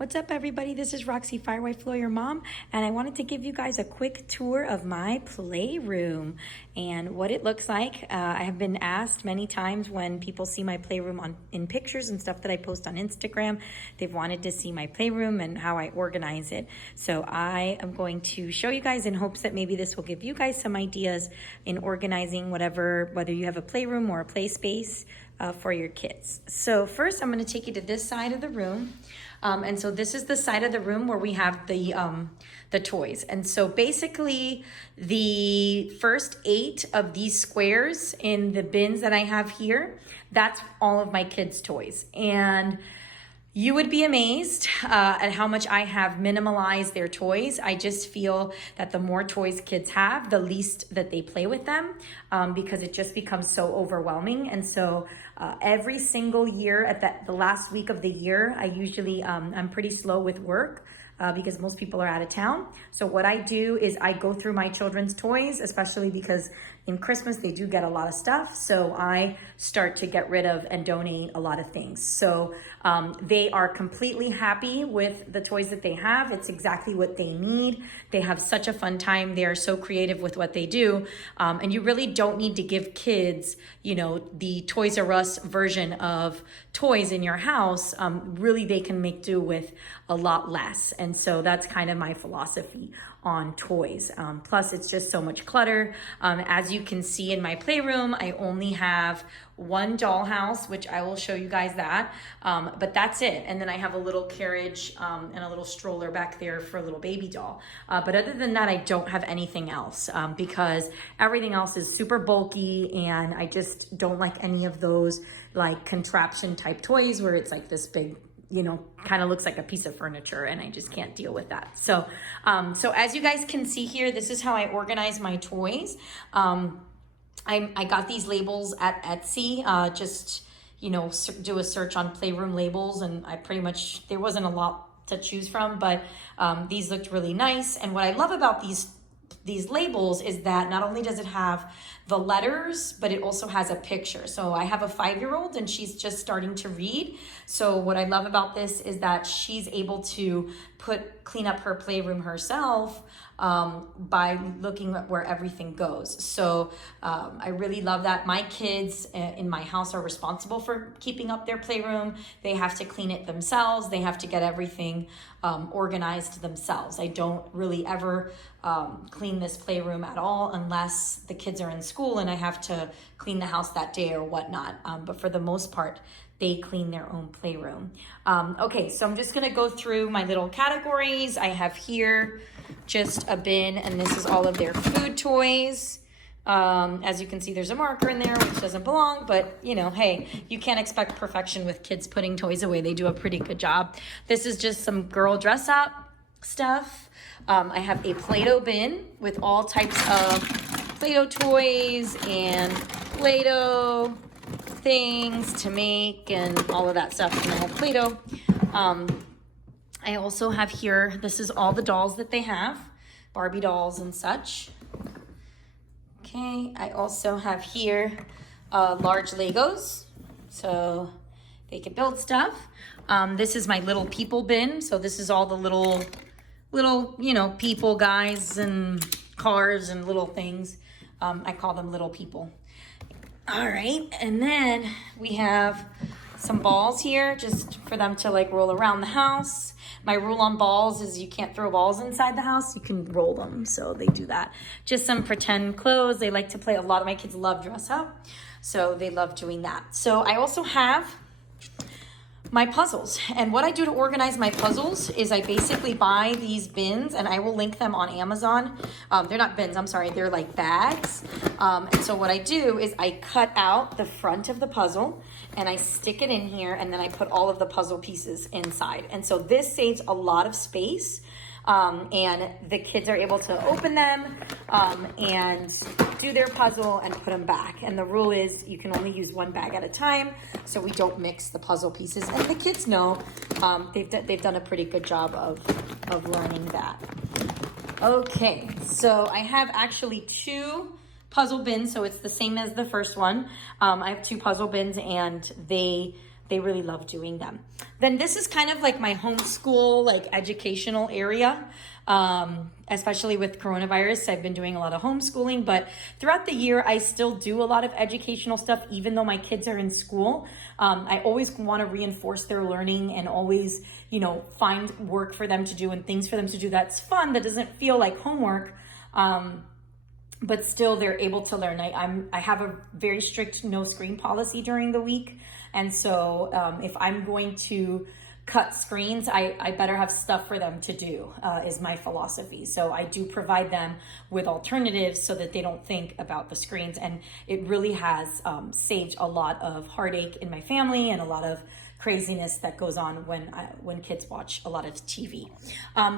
What's up, everybody? This is Roxy Firewhite Flo, your mom, and I wanted to give you guys a quick tour of my playroom and what it looks like. I have been asked many times when people see my playroom in pictures and stuff that I post on Instagram. They've wanted to see my playroom and how I organize it. So I am going to show you guys in hopes that maybe this will give you guys some ideas in organizing whether you have a playroom or a play space for your kids. So first, I'm going to take you to this side of the room. And so this is the side of the room where we have the toys. And so basically the first 8 of these squares in the bins that I have here, that's all of my kids' toys. And you would be amazed at how much I have minimalized their toys. I just feel that the more toys kids have, the least that they play with them, because it just becomes so overwhelming. And so every single year at the last week of the year, I usually, I'm pretty slow with work. Because most people are out of town. So what I do is I go through my children's toys, especially because in Christmas they do get a lot of stuff. So I start to get rid of and donate a lot of things. So they are completely happy with the toys that they have. It's exactly what they need. They have such a fun time. They are so creative with what they do. And you really don't need to give kids, the Toys R Us version of toys in your house. Really, they can make do with a lot less. And so that's kind of my philosophy on toys. Plus, it's just so much clutter. As you can see in my playroom, I only have one dollhouse, which I will show you guys that. But that's it. And then I have a little carriage and a little stroller back there for a little baby doll. But other than that, I don't have anything else because everything else is super bulky, and I just don't like any of those like contraption type toys where it's like this big, kind of looks like a piece of furniture, and I just can't deal with that. So, so as you guys can see here, this is how I organize my toys. I got these labels at Etsy, just, do a search on playroom labels, and I pretty much, there wasn't a lot to choose from, but these looked really nice. And what I love about these labels is that not only does it have the letters, but it also has a picture. So I have a 5-year-old and she's just starting to read. So what I love about this is that she's able to clean up her playroom herself by looking at where everything goes. So I really love that. My kids in my house are responsible for keeping up their playroom. They have to clean it themselves. They have to get everything organized themselves. I don't really ever clean this playroom at all unless the kids are in school and I have to clean the house that day or whatnot. But for the most part, they clean their own playroom. Okay, so I'm just gonna go through my little categories. I have here just a bin, and this is all of their food toys. As you can see, there's a marker in there, which doesn't belong, but hey, you can't expect perfection with kids putting toys away. They do a pretty good job. This is just some girl dress up stuff. I have a Play-Doh bin with all types of Play-Doh toys and Play-Doh things to make and all of that stuff. And I have Play-Doh. I also have here, this is all the dolls that they have, Barbie dolls and such. Okay, I also have here large Legos, so they can build stuff. This is my little people bin. So this is all the little, people, guys and cars and little things. I call them little people. All right, and then we have some balls here just for them to roll around the house. My rule on balls is you can't throw balls inside the house. You can roll them, so they do that. Just some pretend clothes. They like to play. A lot of my kids love dress up, so they love doing that. So I also have my puzzles. And what I do to organize my puzzles is I basically buy these bins, and I will link them on Amazon. They're not bins, I'm sorry, they're like bags. And so what I do is I cut out the front of the puzzle and I stick it in here, and then I put all of the puzzle pieces inside. And so this saves a lot of space. And the kids are able to open them and do their puzzle and put them back. And the rule is you can only use one bag at a time, so we don't mix the puzzle pieces. And the kids know they've done a pretty good job of learning that. Okay, so I have actually 2 puzzle bins, so it's the same as the first one. I have 2 puzzle bins, and they they really love doing them. Then this is kind of like my homeschool, like educational area. Especially with coronavirus, I've been doing a lot of homeschooling, but throughout the year, I still do a lot of educational stuff, even though my kids are in school. I always want to reinforce their learning and always, you know, find work for them to do and things for them to do that's fun, that doesn't feel like homework. But still they're able to learn. I have a very strict no screen policy during the week. And so if I'm going to cut screens, I better have stuff for them to do, is my philosophy. So I do provide them with alternatives so that they don't think about the screens. And it really has saved a lot of heartache in my family and a lot of craziness that goes on when kids watch a lot of TV.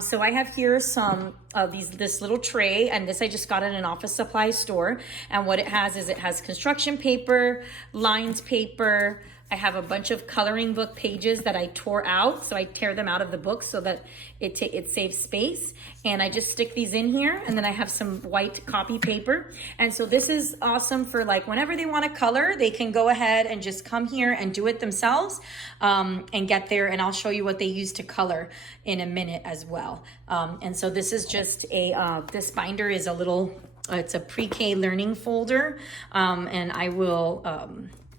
So I have here some of this little tray, and this I just got at an office supply store. And what it has is it has construction paper, lined paper. I have a bunch of coloring book pages that I tore out. So I tear them out of the book so that it saves space. And I just stick these in here. And then I have some white copy paper. And so this is awesome for like whenever they want to color, they can go ahead and just come here and do it themselves and get there. And I'll show you what they use to color in a minute as well. And so this is just this binder is it's a pre-K learning folder. And I will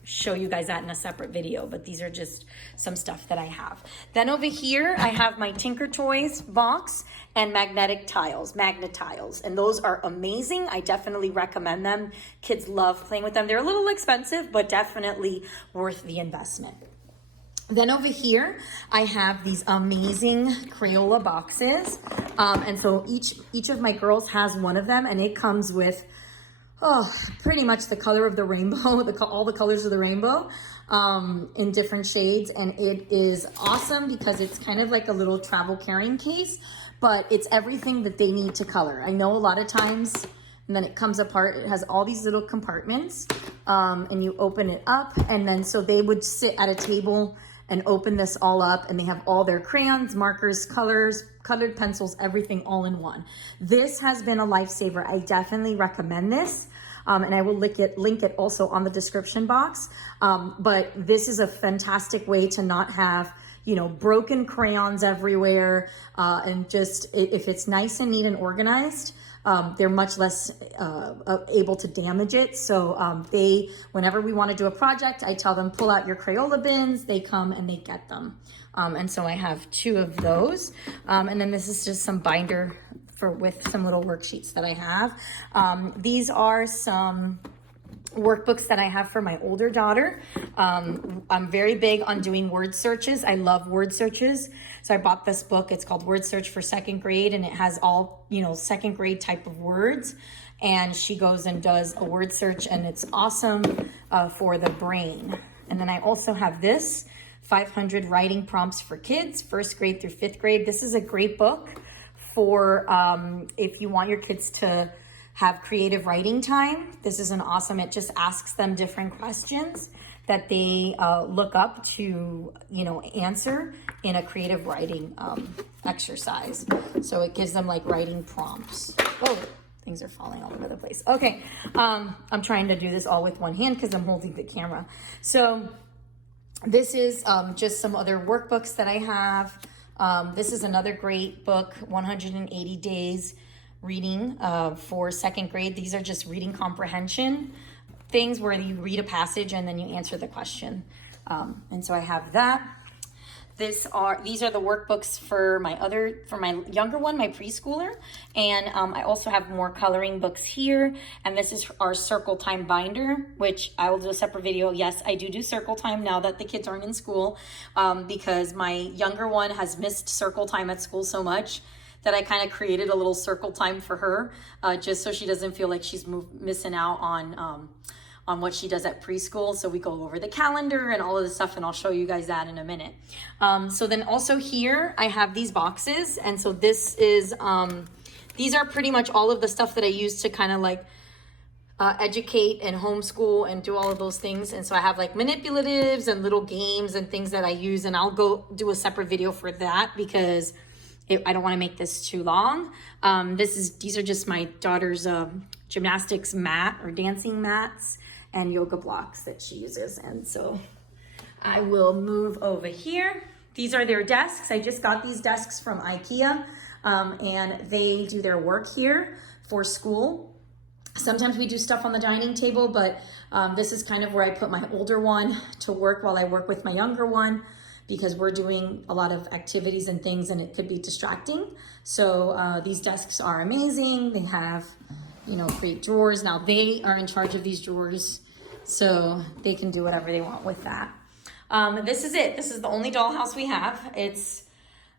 show you guys that in a separate video, but these are just some stuff that I have. Then over here, I have my Tinker Toys box and magnet tiles, and those are amazing. I definitely recommend them. Kids love playing with them. They're a little expensive, but definitely worth the investment. Then over here, I have these amazing Crayola boxes. And so each of my girls has one of them, and it comes with pretty much the color of the rainbow, all the colors of the rainbow in different shades. And it is awesome because it's kind of like a little travel carrying case, but it's everything that they need to color. I know a lot of times, and then it comes apart, it has all these little compartments, and you open it up, and then so they would sit at a table and open this all up, and they have all their crayons, markers, colors, colored pencils, everything all in one. This has been a lifesaver. I definitely recommend this. And I will link it also on the description box. But this is a fantastic way to not have, you know, broken crayons everywhere. And just, if it's nice and neat and organized, they're much less able to damage it. So whenever we want to do a project, I tell them, pull out your Crayola bins. They come and they get them. And so I have 2 of those. And then this is just some binder with some little worksheets that I have. These are some workbooks that I have for my older daughter. I'm very big on doing word searches. I love word searches. So I bought this book. It's called Word Search for 2nd grade, and it has all, you know, 2nd grade type of words. And she goes and does a word search, and it's awesome for the brain. And then I also have this 500 writing prompts for kids, 1st grade through 5th grade. This is a great book for if you want your kids to have creative writing time. This is an awesome, it just asks them different questions that they look up to, you know, answer in a creative writing exercise. So it gives them like writing prompts. Oh, things are falling all over the place. Okay, I'm trying to do this all with one hand because I'm holding the camera. So this is just some other workbooks that I have. This is another great book, 180 Days Reading for 2nd grade. These are just reading comprehension things where you read a passage and then you answer the question. And so I have that. These are the workbooks for my younger one, my preschooler. And I also have more coloring books here. And this is our circle time binder, which I will do a separate video. Yes, I do circle time now that the kids aren't in school, because my younger one has missed circle time at school so much that I kind of created a little circle time for her, just so she doesn't feel like she's missing out on what she does at preschool. So we go over the calendar and all of this stuff, and I'll show you guys that in a minute. So then also here, I have these boxes. And so this is, these are pretty much all of the stuff that I use to kind of like educate and homeschool and do all of those things. And so I have like manipulatives and little games and things that I use, and I'll go do a separate video for that because I don't want to make this too long. These are just my daughter's gymnastics mat or dancing mats and yoga blocks that she uses. And so I will move over here. These are their desks. I just got these desks from IKEA, and they do their work here for school. Sometimes we do stuff on the dining table, but this is kind of where I put my older one to work while I work with my younger one, because we're doing a lot of activities and things and it could be distracting. So these desks are amazing. They have, you know, great drawers. Now they are in charge of these drawers, so they can do whatever they want with that. This is it. This is the only dollhouse we have. It's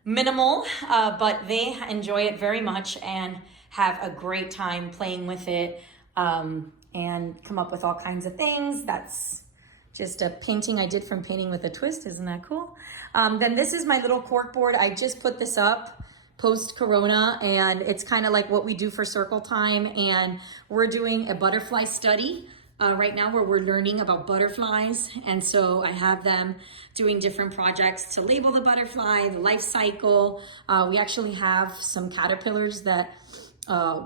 minimal, but they enjoy it very much and have a great time playing with it, and come up with all kinds of things. That's just a painting I did from Painting with a Twist. Isn't that cool? Then this is my little cork board. I just put this up post-corona, and it's kind of like what we do for circle time. And we're doing a butterfly study right now, where we're learning about butterflies. And so I have them doing different projects to label the butterfly, the life cycle. We actually have some caterpillars that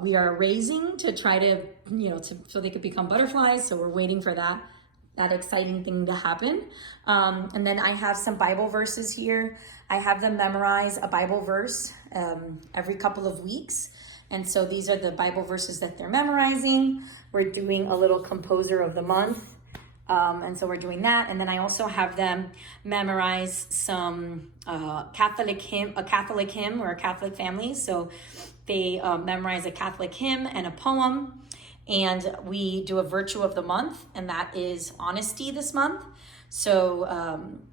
we are raising to try to, you know, so they could become butterflies. So we're waiting for that exciting thing to happen. And then I have some Bible verses here. I have them memorize a Bible verse every couple of weeks. And so these are the Bible verses that they're memorizing. We're doing a little composer of the month. And so we're doing that. And then I also have them memorize some Catholic hymn or a Catholic family. So they memorize a Catholic hymn and a poem. And we do a virtue of the month, and that is honesty this month. So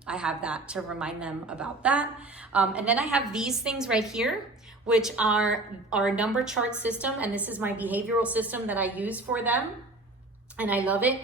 I have that to remind them about that. And then I have these things right here, which are our number chart system. And this is my behavioral system that I use for them. And I love it.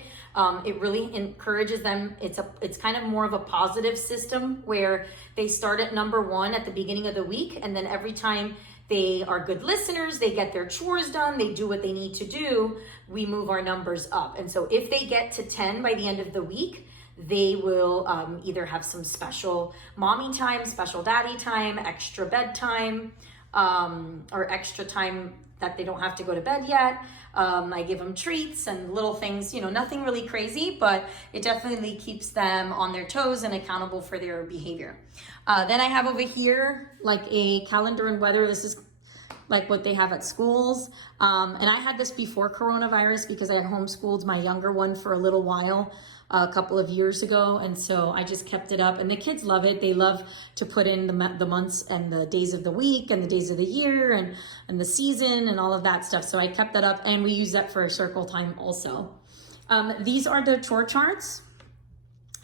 It really encourages them. It's kind of more of a positive system where they start at number 1 at the beginning of the week. And then every time they are good listeners, they get their chores done, they do what they need to do, we move our numbers up. And so if they get to 10 by the end of the week, they will either have some special mommy time, special daddy time, extra bedtime, or extra time that they don't have to go to bed yet. I give them treats and little things, you know, nothing really crazy, but it definitely keeps them on their toes and accountable for their behavior. Then I have over here like a calendar and weather. This is like what they have at schools. And I had this before coronavirus because I had homeschooled my younger one for a little while, a couple of years ago. And so I just kept it up, and the kids love it. They love to put in the months and the days of the week and the days of the year and the season and all of that stuff. So I kept that up, and we use that for circle time also. These are the chore charts.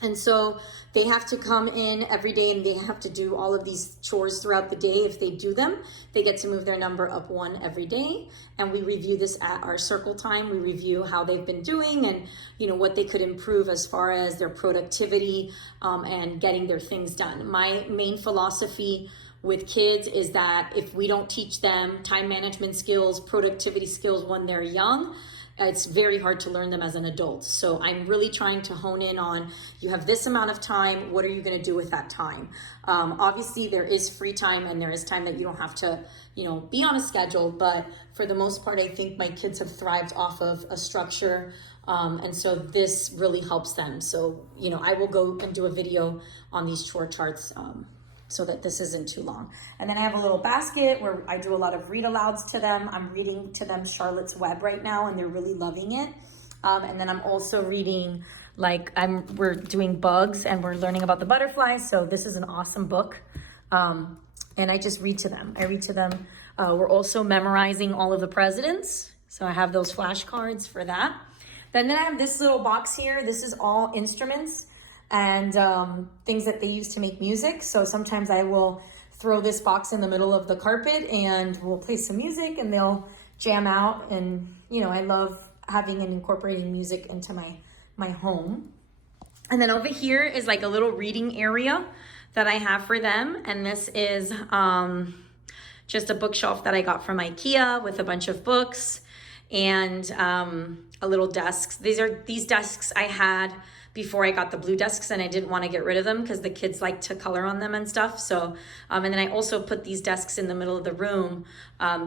And so they have to come in every day, and they have to do all of these chores throughout the day. If they do them, they get to move their number up 1 every day. And we review this at our circle time. We review how they've been doing and, you know, what they could improve as far as their productivity and getting their things done. My main philosophy with kids is that if we don't teach them time management skills, productivity skills when they're young, it's very hard to learn them as an adult. So I'm really trying to hone in on, you have this amount of time, what are you gonna do with that time? Obviously there is free time, and there is time that you don't have to, you know, be on a schedule, but for the most part, I think my kids have thrived off of a structure. And so this really helps them. So, you know, I will go and do a video on these chore charts so that this isn't too long. And then I have a little basket where I do a lot of read alouds to them. I'm reading to them Charlotte's Web right now, and they're really loving it. And then I'm also reading, like, we're doing bugs, and we're learning about the butterflies. So this is an awesome book. And I just read to them. I read to them. We're also memorizing all of the presidents. So I have those flashcards for that. Then I have this little box here. This is all instruments and things that they use to make music. So sometimes I will throw this box in the middle of the carpet, and we'll play some music, and they'll jam out. And, you know, I love having and incorporating music into my home. And then over here is like a little reading area that I have for them. And this is just a bookshelf that I got from IKEA with a bunch of books and a little desk. These desks I had before I got the blue desks, and I didn't want to get rid of them because the kids like to color on them and stuff. So, and then I also put these desks in the middle of the room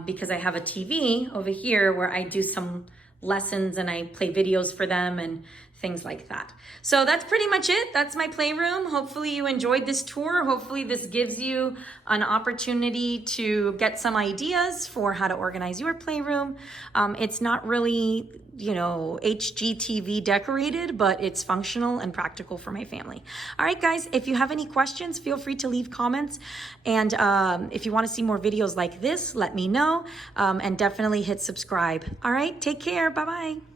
because I have a TV over here where I do some lessons and I play videos for them and things like that. So that's pretty much it. That's my playroom. Hopefully you enjoyed this tour. Hopefully this gives you an opportunity to get some ideas for how to organize your playroom. It's not really, you know, HGTV decorated, but it's functional and practical for my family. All right, guys, if you have any questions, feel free to leave comments. And if you want to see more videos like this, let me know, and definitely hit subscribe. All right, take care. Bye-bye.